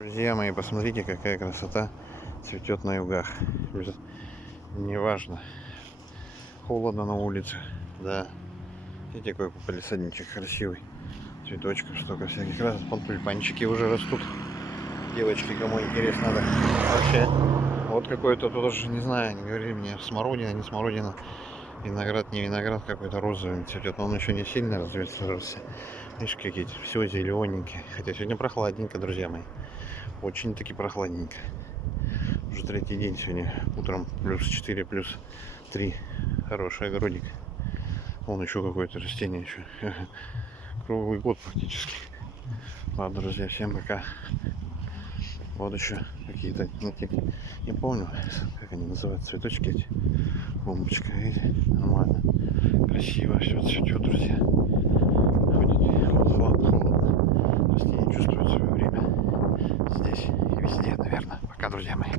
Друзья мои, посмотрите, какая красота цветет на югах. Неважно, холодно на улице. Да, видите, какой палисадничек красивый. Цветочков столько всяких раз. Вон тюльпанчики уже растут. Девочки, кому интересно, надо вообще. Вот какой-то тут уже, не знаю, не говорили мне, смородина, не смородина. Виноград, не виноград, какой-то розовый цветет. Но он еще не сильно разросся. Видишь, какие-то все зелененькие. Хотя сегодня прохладненько, друзья мои. Очень-таки прохладненько. Уже третий день сегодня. Утром плюс 4, плюс 3. Хороший огородик. Вон еще какое-то растение еще. Круглый год фактически. Ладно, друзья, всем пока. Вот еще какие-то, не помню, как они называются, цветочки эти. Бомбочка, видите, нормально. Красиво все цветет, друзья. Ходите, холодно. Растения чувствуют свое время. Здесь и везде, наверное. Пока, друзья мои.